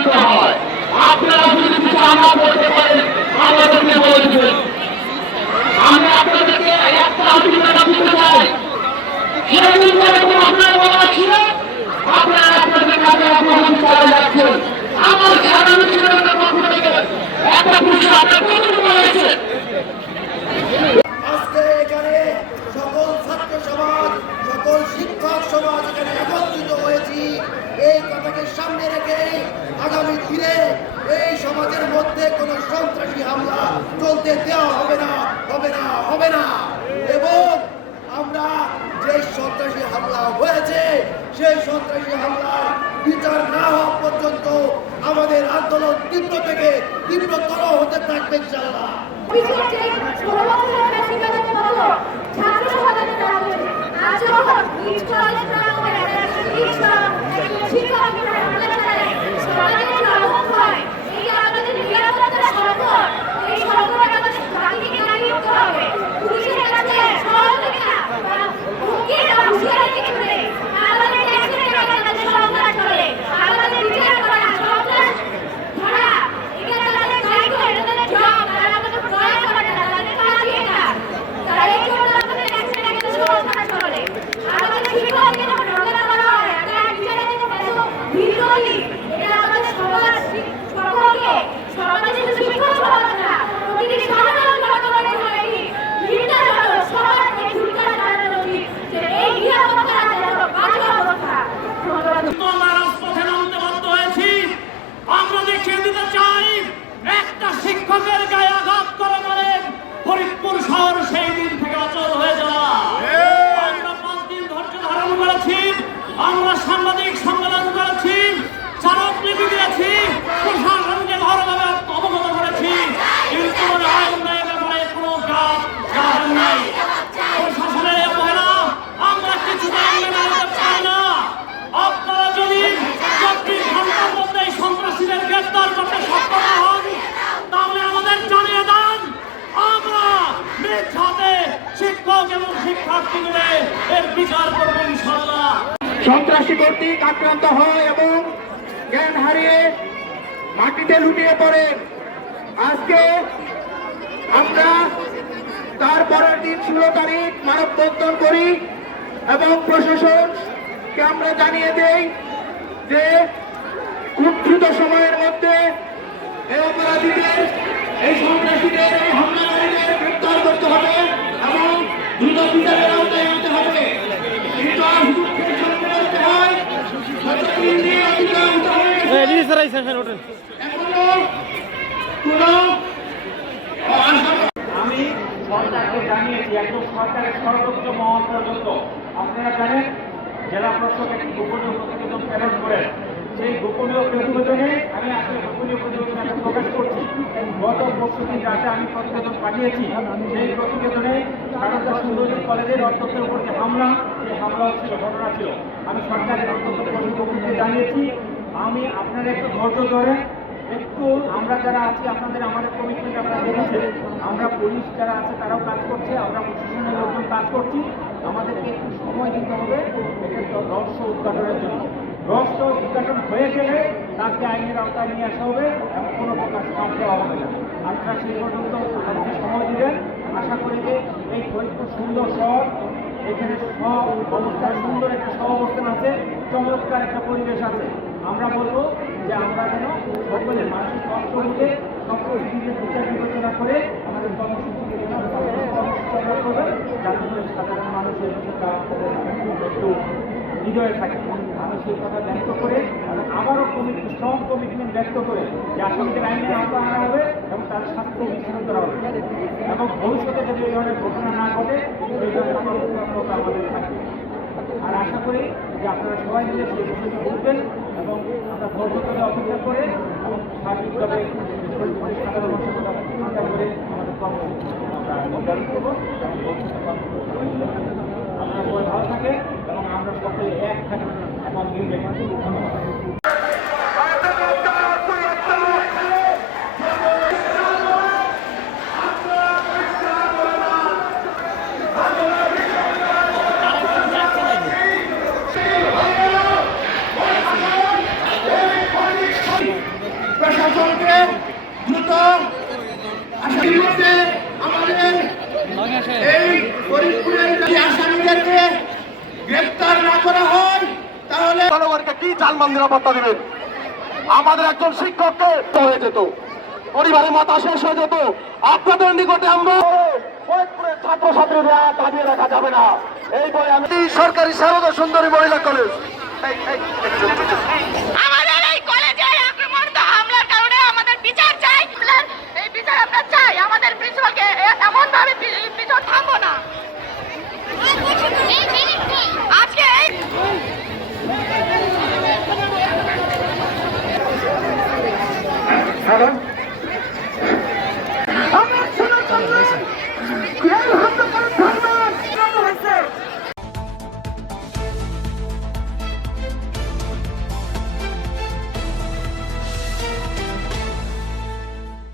দিতে হয়। আপনারা যদি কিছু আমরা করতে পারেন, আমাদেরকে বলে দিবেন। আমি আপনাদেরকে একটা অভিজ্ঞতা দিতে চাই। সেদিন যখন আপনার বলা আজকে এখানে সকল ছাত্র সমাজ, সকল শিক্ষক সমাজ এখানে একত্রিত হয়েছি। এই কথাকে সামনে রেখে আগামী দিনে এই সমাজের মধ্যে কোনো সন্ত্রাসী হামলা চলতে দেওয়া হবে না হবে না হবে না। এবং আমরা যে সন্ত্রাসী হামলা হয়েছে, সেই সন্ত্রাসী হামলার বিচার না হওয়া পর্যন্ত আমাদের আন্দোলন তীব্র থেকে তীব্রতর হতে থাকবে ইনশাআল্লাহ অভিযোগকে ষোলো বছরের ফ্যাসিবাদের মতো ছাত্র সমাজের কারণে আজ যখন নিজ কলেজ প্রাঙ্গণে একজন শিক্ষক একজন শিক্ষকের হামলা চালায় সমাজের একটু আহত হয় এই আমাদের নিরাপত্তার সংকট এই সংকট আমাদের বাকিকে দাঁড়িয়ে উঠতে হবে পুলিশের কাছে সহযোগিতা বা হুমকি দেওয়া হুঁশিয়ারি দিতে হবে আমাদের ট্যাক্সের টাকা তাদের সন্ত্রাস করে আমাদের বিচার করা সন্ত্রাস ধরা এখানে তাদের দায়িত্ব এটা তাদের জব তারা আমাদের প্রয়াস করে না তাদের কাজই এটা তারা এই জন্য আমাদের ট্যাক্সের টাকা তাদের সন্ত্রাস করে আমাদের শিক্ষককে যখন হামলা করা হয় তারা বিচারে দিতে এত বিরোধী এটা আমাদের সমাজ সকলকে সমাজের শুধু শিক্ষক সমাজ না প্রতিটি সাধারণ জনগণের জন্য এই নির্যাতন সমাজ এই ঝুঁকিটা জানানো উচিত যে এই নিরাপত্তা আছে এত বাজে অবস্থা ধন্যবাদ আমরা রাজপথে নামতে বাধ্য হয়েছি আমরা দেখিয়ে দিতে চাই একটা শিক্ষকের গায়ে আঘাত করা মানে ফরিদপুর শহর সেই দিন থেকে অচল হয়ে যাওয়া আমরা পাঁচ দিন ধৈর্য ধারণ করেছি আমরা সাংবাদিক সম্মেলন করেছি স্মারকলিপি দিয়েছি প্রশাসনকে ভালোভাবে অবগত করেছি কিন্তু মনে হয় উন্নয়নের ব্যাপারে কোনো কাজ কাজ নেই প্রশাসনের এই অবহেলা আমরা কিছুতেই মেনে নিতে চাই না আপনারা যদি চব্বিশ ঘণ্টার মধ্যে এই সন্ত্রাসীদের গ্রেপ্তার করতে সক্ষম না হন তাহলে আমাদের জানিয়ে দেন আমরা নিজ হাতে শিক্ষক এবং সন্ত্রাসী কর্তৃক আক্রান্ত হয় এবং জ্ঞান হারিয়ে মাটিতে লুটিয়ে পড়ে। আজকে আমরা তার পরের দিন ষোলো তারিখ মানববন্ধন করি এবং প্রশাসনকে আমরা জানিয়ে দেই যে খুব দ্রুত সময়ের মধ্যে এই অপরাধীদের, এই সন্ত্রাসীদের, এই হামলাকারীদের গ্রেপ্তার করতে হবে এবং দ্রুত বিচারের আওতায় আনতে হবে কিন্তু আর দুঃখের সঙ্গে বলতে হয় গত তিন দিন অতিক্রান্ত হয়ে গেছে। এখনও কোনো আশা আমি সরকারকে জানিয়েছি, একদম সরকারের সর্বোচ্চ মহল পর্যন্ত আপনারা জানেন, জেলা প্রশাসক একটি গোপনীয় প্রতিবেদন প্রেরণ করেন। সেই গোপনীয় প্রতিবেদনে আমি আসলে গোপনীয় প্রতিবেদন প্রকাশ করছি। গত পরশু দিন রাতে আমি প্রতিবেদন পাঠিয়েছি। সেই প্রতিবেদনে সারদা সুন্দরী কলেজের অধ্যক্ষের উপর যে হামলা সেই হামলা ঘটনা ছিল। আমি সরকারের অত্যন্ত কর্তৃপক্ষকে জানিয়েছি, আমি আপনারা একটু ধৈর্য ধরে একটু আমরা যারা আছি, আপনাদের আমাদের কমিটমেন্ট আপনারা দেখেছেন, আমরা পুলিশ যারা আছে তারাও কাজ করছে, আমরা প্রশাসনের লোকজন কাজ করছি, আমাদেরকে একটু সময় দিতে হবে রহস্য উদ্ঘাটনের জন্য। রহস্য উদ্ঘাটন হয়ে গেলে তাকে আইনের আওতায় নিয়ে আসা হবে এবং কোনো প্রকাশ দেওয়া হবে না। আপনারা সেই পর্যন্ত আমাদেরকে সময় দিবেন। আশা করি যে এই ফরিদপুর সুন্দর শহর, এখানে সব অবস্থায় সুন্দর একটা সহ অবস্থান আছে, চমৎকার একটা পরিবেশ আছে। আমরা বলব যে আমরা যেন সকলে মানসিক কষ্ট বুঝে সকল বিচার বিবেচনা করে আমাদের কর্মসূচিকে কর্মসূচি করবেন, যাতে করে সাধারণ মানুষের একটু হৃদয়ে থাকে আমি সেই কথা ব্যক্ত করে আবারও কমিটি স্ট্রং কমিটমেন্ট ব্যক্ত করে যে আসামিদের আইনের আওতায় আনা হবে এবং তার শাস্তি নিশ্চিত করা হবে। এবং ভবিষ্যতে যদি এই ধরনের ঘটনা না ঘটে, এই ধরনের আমাদের থাকবে। আর আশা করি যে আপনারা সবাই মিলে সেই বিষয়টি বুঝবেন এবং আমরা ধৈর্য ধরে অপেক্ষা করে এবং সার্বিকভাবে সাধারণ করে আমাদের কর্মসূচি আমরা আপনারা সবাই ভালো থাকেন। Thank you. গ্রেফতার না করা হয় তাহলে জনগণকে কি জানমাল নিরাপত্তা দিবেন আমাদের একজন শিক্ষককে হয়ে যেত। পরিবারের মাথা শেষ হয়ে যেত। আপনাদের নিকটে আমরা ছাত্রছাত্রীরা দাঁড়িয়ে রাখা যাবে না। এই বলে আমি সরকারি সারদা সুন্দরী মহিলা কলেজ।